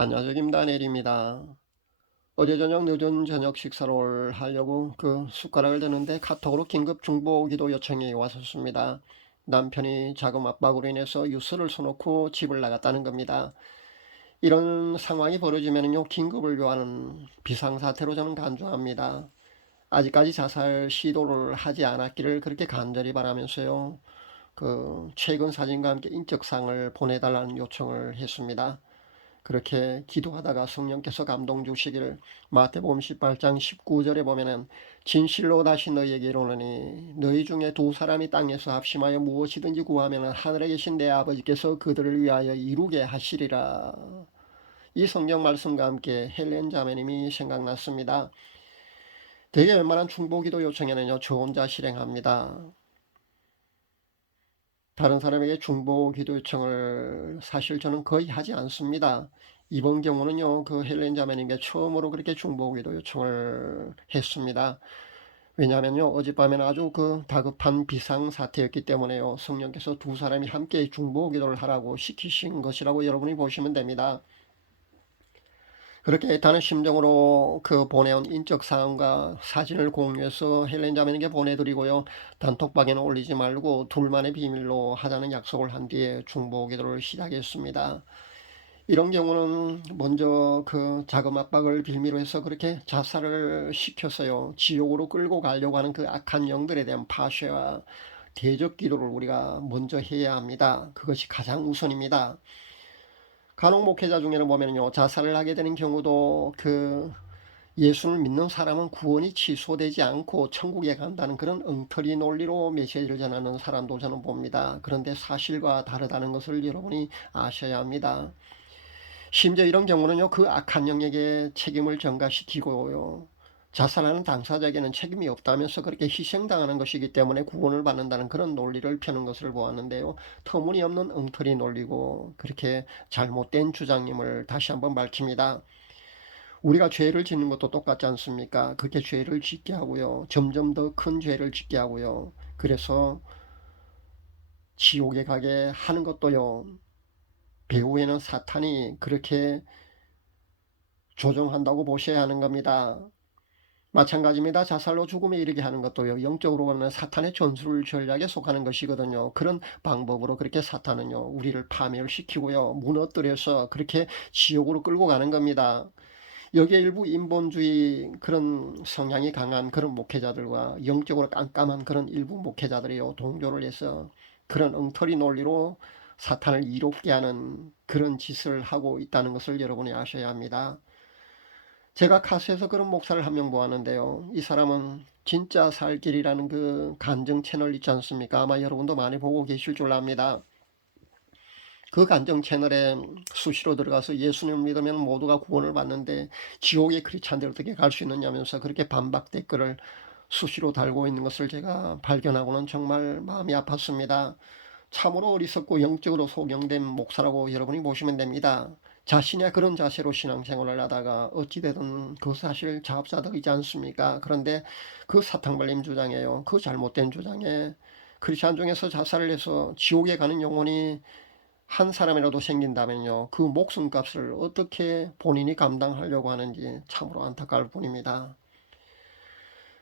안녕하세요. 김다니엘입니다. 어제 저녁 늦은 저녁 식사를 하려고 숟가락을 드는데 카톡으로 긴급 중보 기도 요청이 왔었습니다. 남편이 자금 압박으로 인해서 뉴스를 써놓고 집을 나갔다는 겁니다. 이런 상황이 벌어지면요, 긴급을 요하는 비상사태로 저는 간주합니다. 아직까지 자살 시도를 하지 않았기를 그렇게 간절히 바라면서요, 최근 사진과 함께 인적사항을 보내달라는 요청을 했습니다. 그렇게 기도하다가 성령께서 감동 주시기를, 마태복음 18장 19절에 보면은 진실로 다시 너희에게 이르노니 너희 중에 두 사람이 땅에서 합심하여 무엇이든지 구하면은 하늘에 계신 내 아버지께서 그들을 위하여 이루게 하시리라. 이 성경 말씀과 함께 헬렌 자매님이 생각났습니다. 대개 웬만한 중보기도 요청에는요, 저 혼자 실행합니다. 다른 사람에게 중보 기도 요청을 사실 저는 거의 하지 않습니다. 이번 경우는요, 헬렌 자매님께 처음으로 그렇게 중보 기도 요청을 했습니다. 왜냐하면요, 어젯밤에는 아주 다급한 비상 사태였기 때문에요, 성령께서 두 사람이 함께 중보 기도를 하라고 시키신 것이라고 여러분이 보시면 됩니다. 그렇게 애타는 심정으로 보내온 인적 사항과 사진을 공유해서 헬렌 자매에게 보내드리고요. 단톡방에는 올리지 말고 둘만의 비밀로 하자는 약속을 한 뒤에 중보 기도를 시작했습니다. 이런 경우는 먼저 자금 압박을 빌미로 해서 그렇게 자살을 시켜서요, 지옥으로 끌고 가려고 하는 그 악한 영들에 대한 파쇄와 대적 기도를 우리가 먼저 해야 합니다. 그것이 가장 우선입니다. 간혹 목회자 중에는 보면요, 자살을 하게 되는 경우도 예수를 믿는 사람은 구원이 취소되지 않고 천국에 간다는 그런 엉터리 논리로 메시지를 전하는 사람도 저는 봅니다. 그런데 사실과 다르다는 것을 여러분이 아셔야 합니다. 심지어 이런 경우는요, 그 악한 영에게 책임을 전가시키고요, 자살하는 당사자에게는 책임이 없다면서 그렇게 희생당하는 것이기 때문에 구원을 받는다는 그런 논리를 펴는 것을 보았는데요. 터무니없는 엉터리 논리고 그렇게 잘못된 주장임을 다시 한번 밝힙니다. 우리가 죄를 짓는 것도 똑같지 않습니까? 그렇게 죄를 짓게 하고요, 점점 더 큰 죄를 짓게 하고요, 그래서 지옥에 가게 하는 것도요, 배후에는 사탄이 그렇게 조종한다고 보셔야 하는 겁니다. 마찬가지입니다. 자살로 죽음에 이르게 하는 것도요, 영적으로 보면 사탄의 전술 전략에 속하는 것이거든요. 그런 방법으로 그렇게 사탄은요, 우리를 파멸시키고요, 무너뜨려서 그렇게 지옥으로 끌고 가는 겁니다. 여기에 일부 인본주의 그런 성향이 강한 그런 목회자들과 영적으로 깜깜한 그런 일부 목회자들이요, 동조를 해서 그런 엉터리 논리로 사탄을 이롭게 하는 그런 짓을 하고 있다는 것을 여러분이 아셔야 합니다. 제가 카스에서 그런 목사를 한 명 보았는데요, 이 사람은 진짜 살 길이라는 간증 채널 있지 않습니까? 아마 여러분도 많이 보고 계실 줄 압니다. 그 간증 채널에 수시로 들어가서 예수님을 믿으면 모두가 구원을 받는데 지옥의 크리스찬들 어떻게 갈 수 있느냐면서 그렇게 반박 댓글을 수시로 달고 있는 것을 제가 발견하고는 정말 마음이 아팠습니다. 참으로 어리석고 영적으로 소경된 목사라고 여러분이 보시면 됩니다. 자신의 그런 자세로 신앙생활을 하다가 어찌되든 그 사실 자업자득이지 않습니까? 그런데 그 사탕발림 주장이에요. 그 잘못된 주장에 크리스찬 중에서 자살을 해서 지옥에 가는 영혼이 한 사람이라도 생긴다면요, 그 목숨값을 어떻게 본인이 감당하려고 하는지 참으로 안타까울 뿐입니다.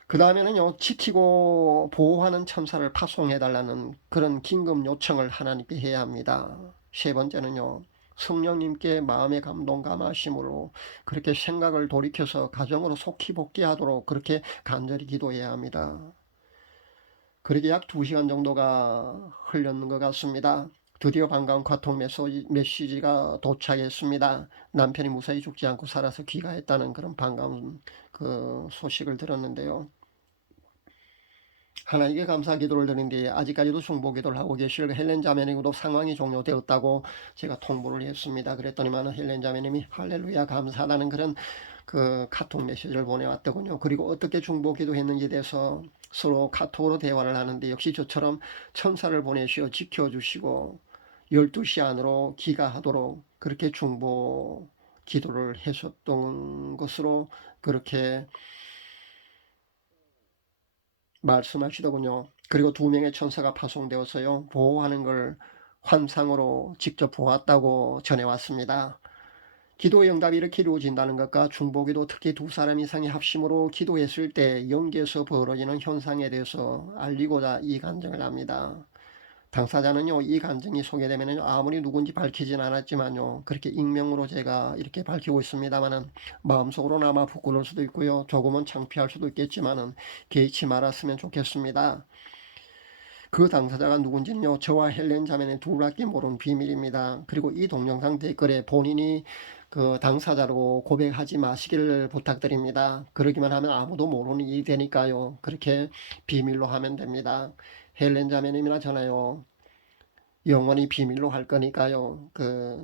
그 다음에는요, 지키고 보호하는 천사를 파송해달라는 그런 긴급 요청을 하나님께 해야 합니다. 세 번째는요, 성령님께 마음의 감동 감하심으로 그렇게 생각을 돌이켜서 가정으로 속히 복귀하도록 그렇게 간절히 기도해야 합니다. 그렇게 약 2시간 정도가 흘렀는 것 같습니다. 드디어 반가운 카톡 메시지가 도착했습니다. 남편이 무사히 죽지 않고 살아서 귀가했다는 그런 반가운 소식을 들었는데요. 하나님께 감사 기도를 드리는데 아직까지도 중보 기도를 하고 계실 헬렌 자매님도 상황이 종료되었다고 제가 통보를 했습니다. 그랬더니만 헬렌 자매님이 할렐루야 감사하다는 그런 카톡 메시지를 보내왔더군요. 그리고 어떻게 중보 기도했는지에 대해서 서로 카톡으로 대화를 하는데, 역시 저처럼 천사를 보내시어 지켜주시고 12시 안으로 귀가하도록 그렇게 중보 기도를 하셨던 것으로 그렇게 말씀하시더군요. 그리고 2명의 천사가 파송되어서요, 보호하는 걸 환상으로 직접 보았다고 전해왔습니다. 기도의 응답이 이렇게 이루어진다는 것과 중보기도 특히 두 사람 이상의 합심으로 기도했을 때 영계에서 벌어지는 현상에 대해서 알리고자 이 간증을 합니다. 당사자는요, 이 간증이 소개되면 아무리 누군지 밝히진 않았지만요, 그렇게 익명으로 제가 이렇게 밝히고 있습니다만은 마음속으로는 아마 부끄러울 수도 있고요, 조금은 창피할 수도 있겠지만은 개의치 말았으면 좋겠습니다. 그 당사자가 누군지는요, 저와 헬렌 자매는 둘밖에 모르는 비밀입니다. 그리고 이 동영상 댓글에 본인이 그 당사자로 고백하지 마시기를 부탁드립니다. 그러기만 하면 아무도 모르는 일이 되니까요. 그렇게 비밀로 하면 됩니다. 헬렌 자매님이나 저나요, 영원히 비밀로 할 거니까요.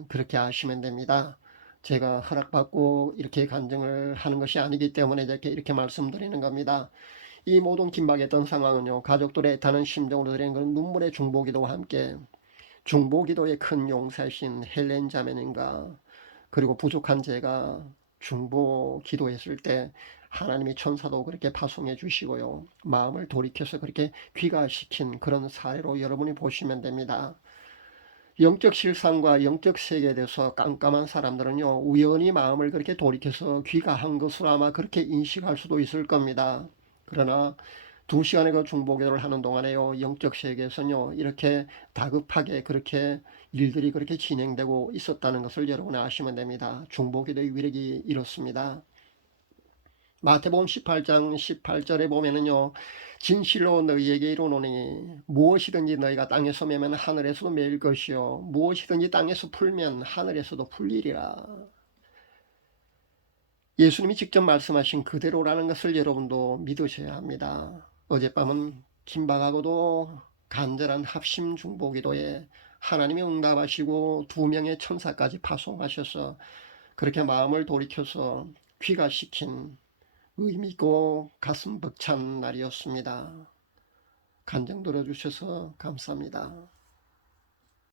그렇게 하시면 됩니다. 제가 허락받고 이렇게 간증을 하는 것이 아니기 때문에 이렇게 말씀드리는 겁니다. 이 모든 긴박했던 상황은요, 가족들의 애타는 심정으로 드리는 그런 눈물의 중보기도와 함께 중보기도의 큰 용사이신 헬렌 자매님과 그리고 부족한 제가 중보기도했을 때 하나님이 천사도 그렇게 파송해 주시고요, 마음을 돌이켜서 그렇게 귀가시킨 그런 사례로 여러분이 보시면 됩니다. 영적 실상과 영적 세계에 대해서 깜깜한 사람들은요, 우연히 마음을 그렇게 돌이켜서 귀가한 것으로 아마 그렇게 인식할 수도 있을 겁니다. 그러나 2시간의 그 중보기도를 하는 동안에요, 영적 세계에서는요, 이렇게 다급하게 그렇게 일들이 그렇게 진행되고 있었다는 것을 여러분 아시면 됩니다. 중보기도의 위력이 이렇습니다. 마태복음 18장 18절에 보면은요, 진실로 너희에게 이르노니 무엇이든지 너희가 땅에서 매면 하늘에서도 매일 것이요 무엇이든지 땅에서 풀면 하늘에서도 풀리리라. 예수님이 직접 말씀하신 그대로라는 것을 여러분도 믿으셔야 합니다. 어젯밤은 긴박하고도 간절한 합심 중보기도에 하나님이 응답하시고 2명의 천사까지 파송하셔서 그렇게 마음을 돌이켜서 귀가시킨 의미있고 가슴 벅찬 날이었습니다. 간증 들어주셔서 감사합니다.